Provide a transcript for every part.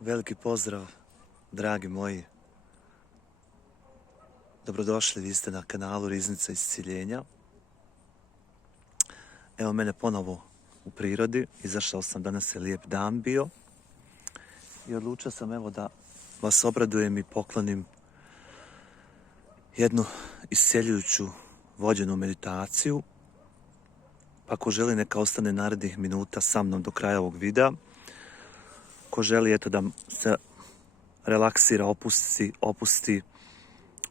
Veliki pozdrav, dragi moji. Dobrodošli, vi ste na kanalu Riznica Isciljenja. Evo mene ponovo u prirodi. Izašao sam, danas je lijep dan bio. I odlučio sam evo da vas obradujem i poklonim jednu isceljujuću vođenu meditaciju. Pa ako želi neka ostane narednih minuta sa mnom do kraja ovog videa. Ko želi eto da se relaksira, opusti,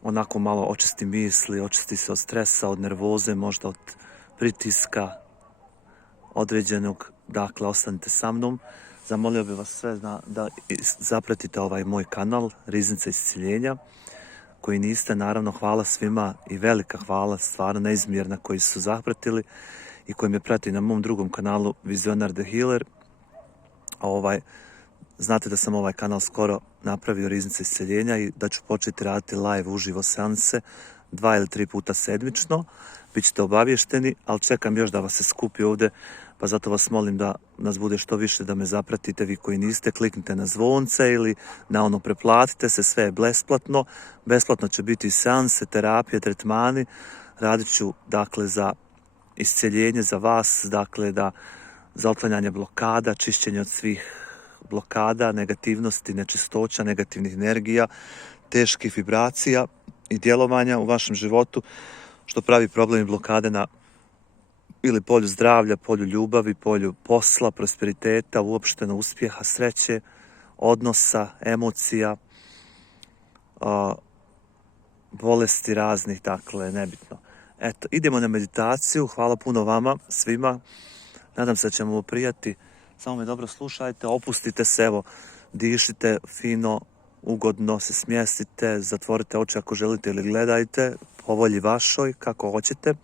onako malo očisti misli, očisti se od stresa, od nervoze, možda od pritiska određenog. Dakle, ostanite sa mnom. Zamolio bih vas sve da zapratite ovaj moj kanal Riznica Isciljenja. Koji niste, naravno, hvala svima i velika hvala, stvarno neizmjerna, koji su zapratili i koji me prati na mom drugom kanalu Vizionar the Healer. Znate da sam ovaj kanal skoro napravio Riznica Isciljenja i da ću početi raditi live uživo seanse 2 ili 3 puta sedmično. Bićete obavješteni, ali čekam još da vas se skupi ovdje, pa zato vas molim da nas bude što više, da me zapratite. Vi koji niste, kliknite na zvonce ili na ono pretplatite se, sve je besplatno. Besplatno će biti seanse, terapije, tretmani. Radit ću, dakle, za isciljenje za vas, dakle, za otklanjanje blokada, čišćenje od svih blokada, negativnosti, nečistoća, negativnih energija, teških vibracija i djelovanja u vašem životu, što pravi problem i blokade na ili polju zdravlja, polju ljubavi, polju posla, prosperiteta, uopšteno uspjeha, sreće, odnosa, emocija, bolesti raznih, dakle, nebitno. Eto, idemo na meditaciju. Hvala puno vama, svima. Nadam se da ćemo prijati. Samo me dobro slušajte, opustite se, evo, dišite fino, ugodno se smjestite, zatvorite oči ako želite ili gledajte, po volji vašoj, kako hoćete,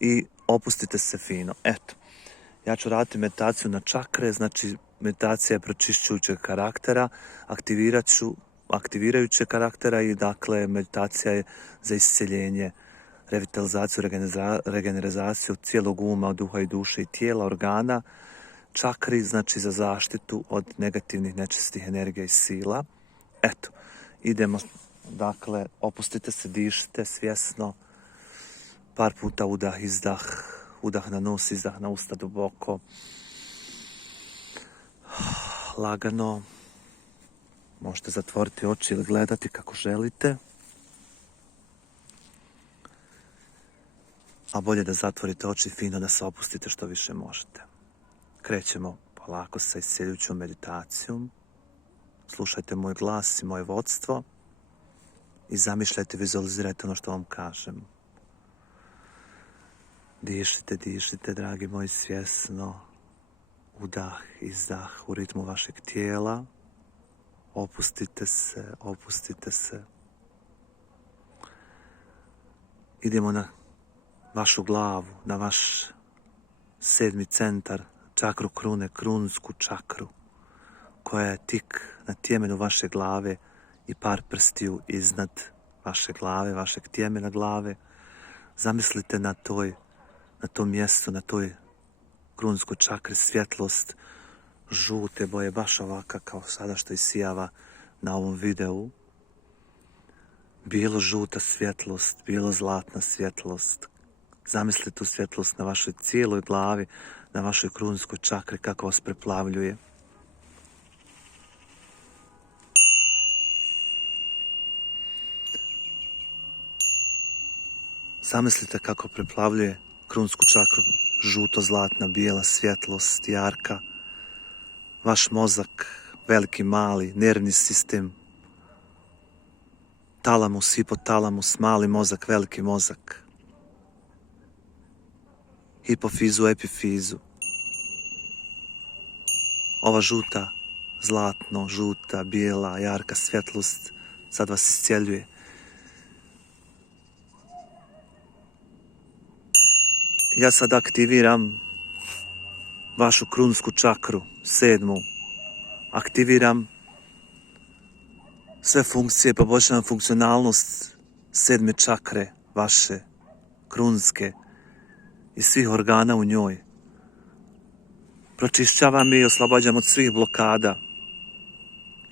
i opustite se fino. Eto, ja ću raditi meditaciju na čakre, znači meditacija je pročišćujućeg karaktera, aktivirajućeg karaktera i dakle meditacija je za iscjeljenje, revitalizaciju, regenerizaciju cijelog uma, duha i duše i tijela, organa. Čakri znači za zaštitu od negativnih, nečistih energija i sila. Eto, idemo, dakle, opustite se, dišite svjesno, par puta udah, izdah, udah na nos, izdah na usta duboko, lagano. Možete zatvoriti oči ili gledati kako želite. A bolje da zatvorite oči fino, da se opustite što više možete. Krećemo polako sa iscjeljujućom meditacijom. Slušajte moj glas i moje vodstvo i zamišljajte, vizualizirajte ono što vam kažem. Dišite, dragi moji, svjesno. Udah, izdah u ritmu vašeg tijela. Opustite se. Idemo na vašu glavu, na vaš 7. centar, čakru krune, krunsku čakru, koja je tik na tjemenu vaše glave i par prstiju iznad vaše glave, vašeg tjemena glave. Zamislite na tom mjestu, na toj krunskoj čakri svjetlost žute boje, baš ovaka kao sada što isijava na ovom videu. Bilo žuta svjetlost, bilo zlatna svjetlost. Zamislite tu svjetlost na vašoj cijeloj glavi, na vašoj krunskoj čakri, kako vas preplavljuje. Zamislite kako preplavljuje krunsku čakru žuto-zlatna, bijela svjetlost, jarka. Vaš mozak, veliki, mali, nervni sistem, talamus, hipotalamus, mali mozak, veliki mozak, hipofizu, epifizu. Ova žuta, zlatno, žuta, bijela, jarka svjetlost sad vas iscjeljuje. Ja sad aktiviram vašu krunsku čakru, 7. Aktiviram sve funkcije, poboljšavam funkcionalnost 7. čakre vaše, krunske, i svih organa u njoj. Pročišćavam i oslobađam od svih blokada,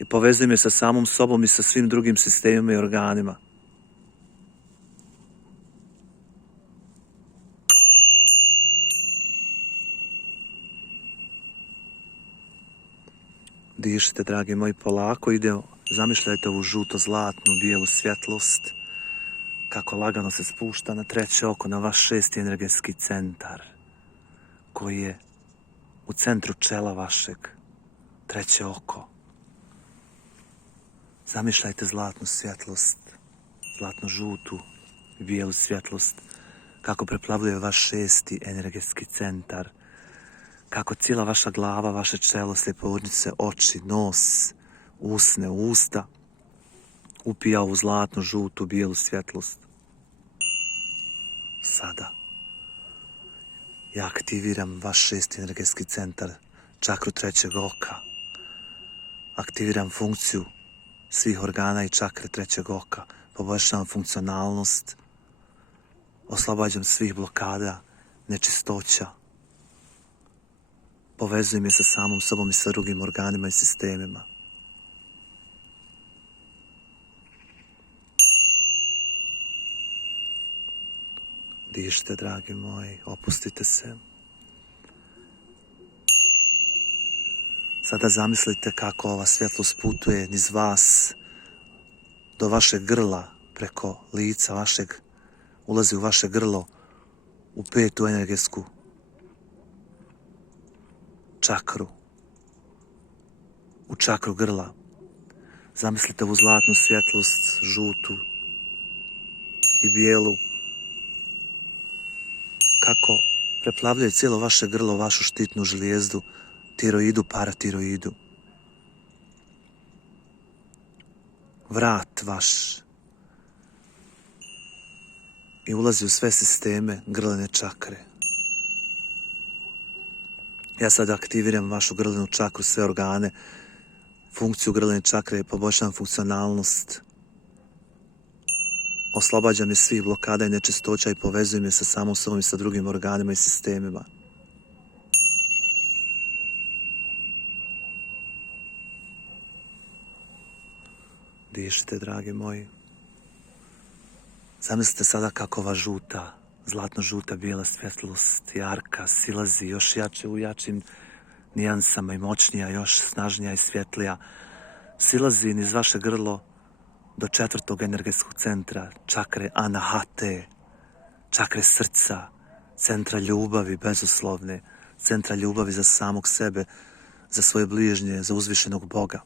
i povezujem je sa samom sobom i sa svim drugim sistemima i organima. Dišite, dragi moji, polako idemo. Zamišljajte ovu žuto-zlatnu bijelu svjetlost kako lagano se spušta na treće oko, na vaš 6. energetski centar koji je u centru čela vašeg, treće oko. Zamišljajte zlatnu svjetlost, zlatno-žutu i bijelu svjetlost kako preplavljuje vaš 6. energetski centar, kako cijela vaša glava, vaše čelo, sljepovodnice, oči, nos, usne, usta upija ovu zlatnu, žutu, bijelu svjetlost. Sada ja aktiviram vaš 6. energetski centar, čakru trećeg oka. Aktiviram funkciju svih organa i čakre trećeg oka. Poboljšavam funkcionalnost. Oslobađam svih blokada, nečistoća. Povezujem je sa samom sobom i sa drugim organima i sistemima. Dišite, dragi moji, opustite se. Sada zamislite kako ova svjetlost putuje niz vas do vašeg grla, preko lica vašeg, ulazi u vaše grlo, u 5. energetsku čakru, u čakru grla. Zamislite ovu zlatnu svjetlost, žutu i bijelu, kako preplavljuje cijelo vaše grlo, vašu štitnu žlijezdu, tiroidu, paratiroidu. Vrat vaš i ulazi u sve sisteme grlene čakre. Ja sad aktiviram vašu grlenu čakru, sve organe, funkciju grlene čakre, poboljšavam funkcionalnost, oslobađam je svih blokada i nečistoća i povezujem je sa samom sobom i sa drugim organima i sistemima. Dišite, dragi moji. Zamislite sada kako ova žuta, zlatno-žuta bijela svjetlost, jarka, silazi još jače u jačim nijansama i moćnija, još snažnija i svjetlija. Silazi niz vaše grlo do 4. energetskog centra, čakre Anahate, čakre srca, centra ljubavi bezuslovne, centra ljubavi za samog sebe, za svoje bližnje, za uzvišenog Boga.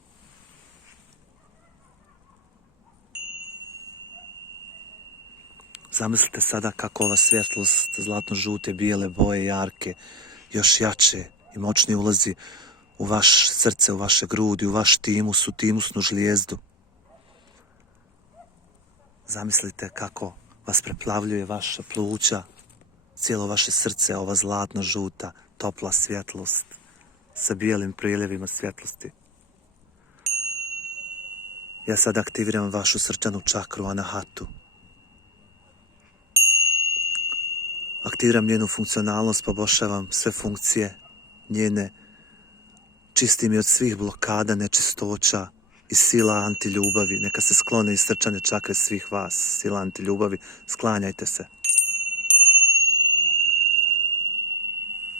Zamislite sada kako ova svjetlost zlatno-žute, bijele boje, jarke, još jače i moćnije ulazi u vaš srce, u vaše grudi, u vaš timus, u timusnu žlijezdu. Zamislite kako vas preplavljuje vaša pluća, cijelo vaše srce, ova zlatno-žuta, topla svjetlost sa bijelim priljevima svjetlosti. Ja sad aktiviram vašu srčanu čakru Anahatu. Aktiviram njenu funkcionalnost, poboljšavam sve funkcije njene, čistim je od svih blokada, nečistoća i sila antiljubavi. Neka se sklone iz srčane čakre svih vas. Sila antiljubavi, sklanjajte se.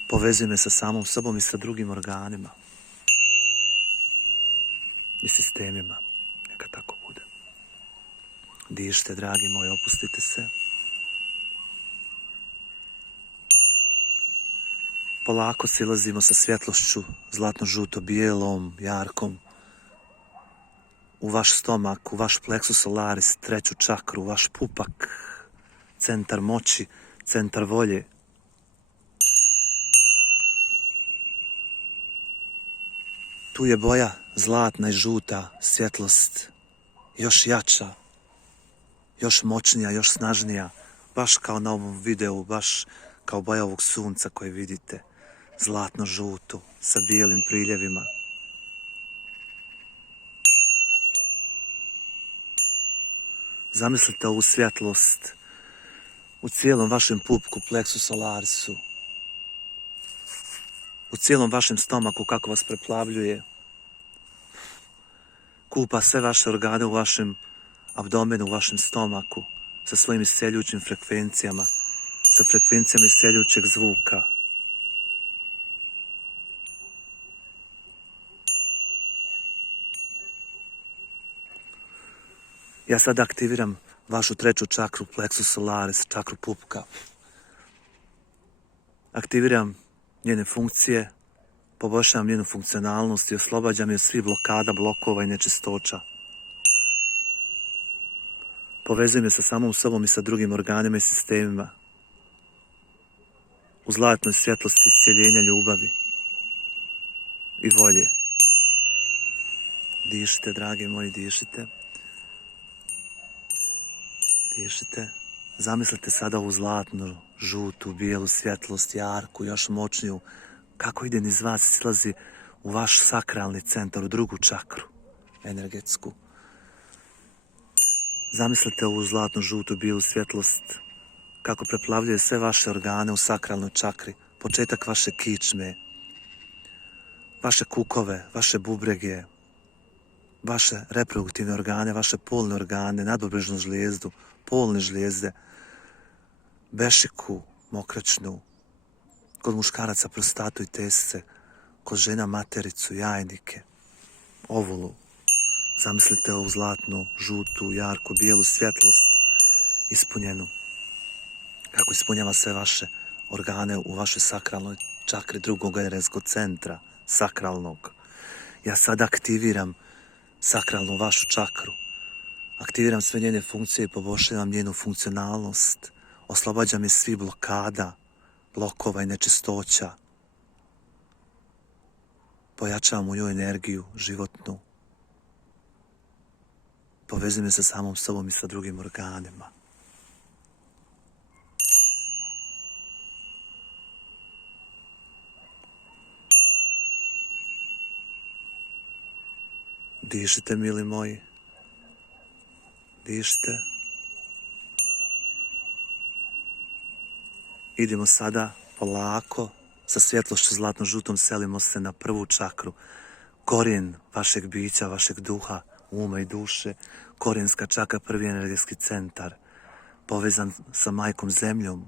Povezujem je sa samom sobom i sa drugim organima i sistemima. Neka tako bude. Dišite, dragi moji, opustite se. Polako silazimo sa svjetlošću, zlatno-žuto-bijelom, jarkom, u vaš stomak, u vaš plexus solaris, 3. čakru, u vaš pupak, centar moći, centar volje. Tu je boja zlatna i žuta, svjetlost, još jača, još moćnija, još snažnija, baš kao na ovom videu, baš kao boja ovog sunca koje vidite, zlatno-žuto, sa bijelim priljevima. Zamislite ovu svjetlost u cijelom vašem pupku, plexu solarisu, u cijelom vašem stomaku kako vas preplavljuje. skupa sve vaše organe u vašem abdomenu, u vašem stomaku, sa svojim isceljujućim frekvencijama, sa frekvencijama isceljujućeg zvuka. Ja sada aktiviram vašu treću čakru, plexus solaris, čakru pupka. Aktiviram njene funkcije, poboljšavam njenu funkcionalnost i oslobađam je od svih blokada, blokova i nečistoća. Povezujem je sa samom sobom i sa drugim organima i sistemima. U zlatnoj svjetlosti iscjeljenja ljubavi i volje. Dišite, dragi moji, dišite. Dišite. Zamislite sada ovu zlatnu, žutu, bijelu svjetlost, jarku, još moćniju, kako ide niz vas, silazi u vaš sakralni centar, u drugu čakru, energetsku. Zamislite ovu zlatnu, žutu, bijelu svjetlost, kako preplavljuje sve vaše organe u sakralnoj čakri, početak vaše kičme, vaše kukove, vaše bubrege, vaše reproduktivne organe, vaše polne organe, nadobrežnu žlijezdu, polne žlijezde, bešiku, mokraćnu, kod muškaraca prostatu i tesce, kod žena matericu, jajnike, ovulu. Zamislite ovu zlatnu, žutu, jarku, bijelu svjetlost ispunjenu. Kako ispunjava sve vaše organe u vašoj sakralnoj čakri drugog energetskog centra, sakralnog. Ja sada aktiviram sakralnu vašu čakru. Aktiviram sve njene funkcije i poboljšavam njenu funkcionalnost. Oslobađam je svih blokada, blokova i nečistoća. Pojačavam u njoj energiju životnu. Povezujem je sa samom sobom i sa drugim organima. Dišite, mili moji. Dišite. Idemo sada polako, sa svjetlošću zlatno-žutom selimo se na prvu čakru. Korijen vašeg bića, vašeg duha, uma i duše. Korijenska čakra, prvi energetski centar, povezan sa majkom zemljom.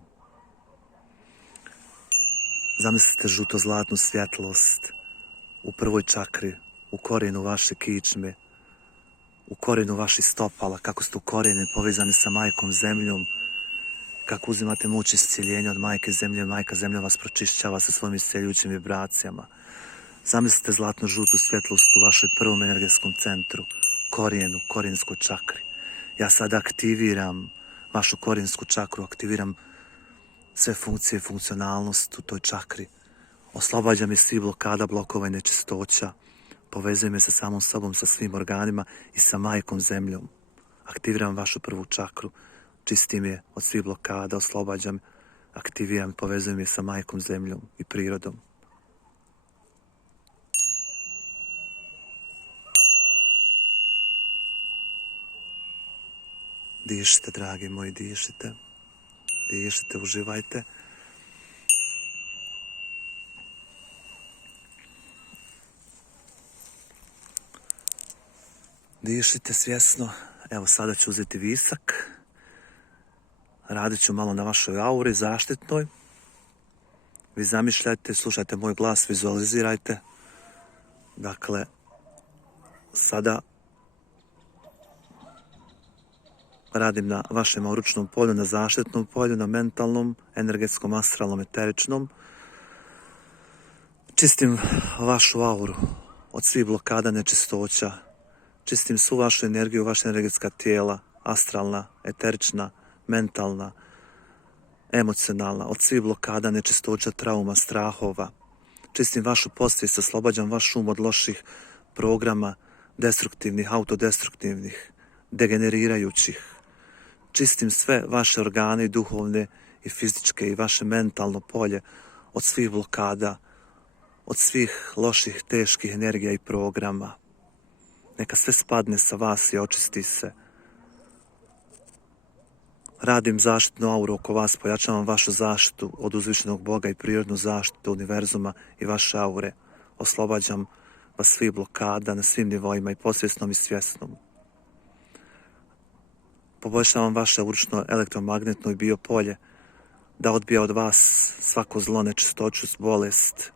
Zamislite žuto-zlatnu svjetlost u prvoj čakri, u korijenu vaše kičme, u korijenu vaših stopala, kako ste ukorijeni, povezani sa majkom zemljom, kako uzimate moć iscjeljenja od majke zemlje, majka zemlja vas pročišćava sa svojim isceljujućim vibracijama. Zamislite zlatno-žutu svjetlost u vašoj prvom energetskom centru, korijenu, korijenskoj čakri. Ja sada aktiviram vašu korijensku čakru, aktiviram sve funkcije i funkcionalnost u toj čakri. Oslobađam je svih blokada, blokova i nečistoća. Povezujem je sa samom sobom, sa svim organima i sa majkom zemljom. Aktiviram vašu prvu čakru, čistim je od svih blokada, oslobađam, aktiviram, povezujem je sa majkom zemljom i prirodom. Dišite, dragi moji, dišite. Dišite, uživajte. Dišite svjesno. Evo sada ću uzeti visak. Radit ću malo na vašoj auri zaštitnoj. Vi zamišljajte, slušajte moj glas, vizualizirajte. Dakle, sada radim na vašem auručnom polju, na zaštitnom polju, na mentalnom, energetskom, astralnom, eteričnom. Čistim vašu auru od svih blokada, nečistoća. Čistim svu vašu energiju, vaša energetska tijela, astralna, eterična, mentalna, emocionalna, od svih blokada, nečistoća, trauma, strahova. Čistim vašu podsvijest, oslobađam vaš um od loših programa, destruktivnih, autodestruktivnih, degenerirajućih. Čistim sve vaše organe, i duhovne i fizičke, i vaše mentalno polje od svih blokada, od svih loših, teških energija i programa. Neka sve spadne sa vas i očisti se. Radim zaštitnu auru oko vas, pojačavam vašu zaštitu od uzvišenog Boga i prirodnu zaštitu univerzuma i vaše aure. Oslobađam pa svih blokada na svim nivoima, i posvjesnom i svjesnom. Poboljšavam vaše uručno elektromagnetno i biopolje, da odbija od vas svako zlo, nečistoću, bolest,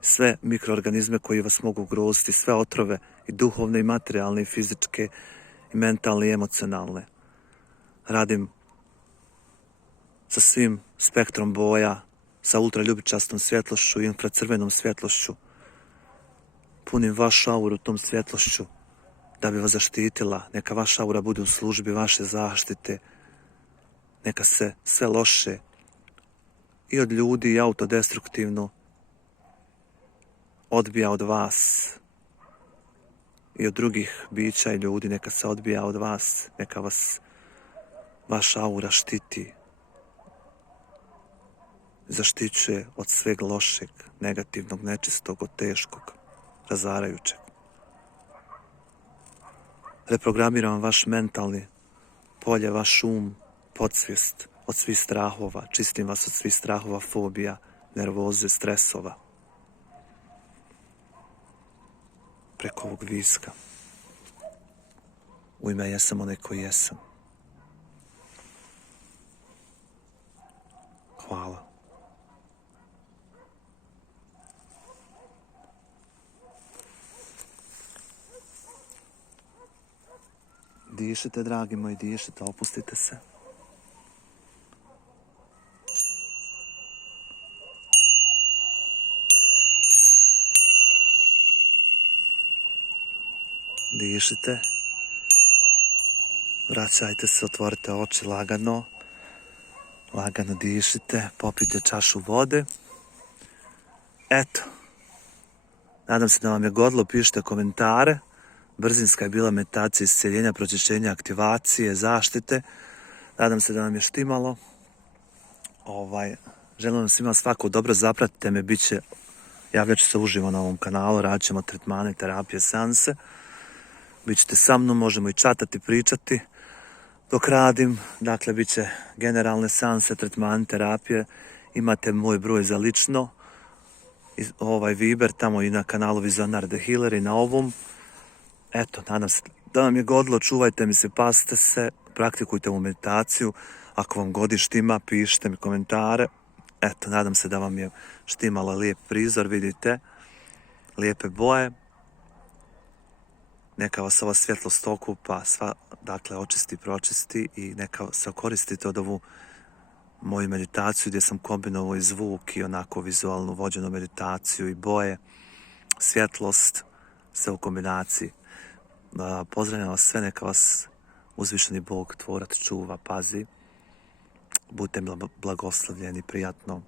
sve mikroorganizme koji vas mogu ugroziti, sve otrove, i duhovne, i materijalne, i fizičke, i mentalne, i emocionalne. Radim sa svim spektrom boja, sa ultraljubičastom svjetlošću i infracrvenom svjetlošću. Punim vašu auru tom svjetlošću da bi vas zaštitila. Neka vaša aura bude u službi vaše zaštite. Neka se sve loše i od ljudi i autodestruktivno odbija od vas. I od drugih bića i ljudi neka se odbija od vas. Neka vas vaša aura štiti. Zaštićuje od sveg lošeg, negativnog, nečistog, od teškog, razarajućeg. Reprogramiram vaš mentalni polje, vaš um, podsvijest od svih strahova. Čistim vas od svih strahova, fobija, nervoze, stresova. Preko ovog viska. U ime jesam onaj koji jesam. Hvala. Dišite, dragi moji, dišite, opustite se. Dišite. Vraćajte se, otvorite oči lagano. Lagano dišite, popijte čašu vode. Eto. Nadam se da vam je godilo, pišite komentare. Brzinska je bila meditacija isceljenja, pročišćenja, aktivacije, zaštite. Nadam se da vam je štimalo. Želim vam svima svako dobro, zapratite me, javljat ću se uživo na ovom kanalu, radit ćemo tretmane, terapije, seanse. Bićete sa mnom, možemo i čatati, pričati dok radim. Dakle, bit će generalne seanse, tretmane, terapije. Imate moj broj za lično, Viber, tamo i na kanalu Vizionar the Healer i na ovom. Eto, nadam se da vam je godilo, čuvajte mi se, pazite se, praktikujte ovu meditaciju. Ako vam godi štima, pišite mi komentare. Eto, nadam se da vam je štimala lijep prizor, vidite, lijepe boje. Neka vas ova svjetlost okupa, dakle, očisti, pročisti, i neka se koristite od ovu moju meditaciju gdje sam kombinovao i zvuk i onako vizualnu vođenu meditaciju i boje, svjetlost, sve u kombinaciji. Pozdravljam vas sve, neka vas uzvišeni Bog, tvorac, čuva, pazi. Budite blagoslovljeni, prijatno.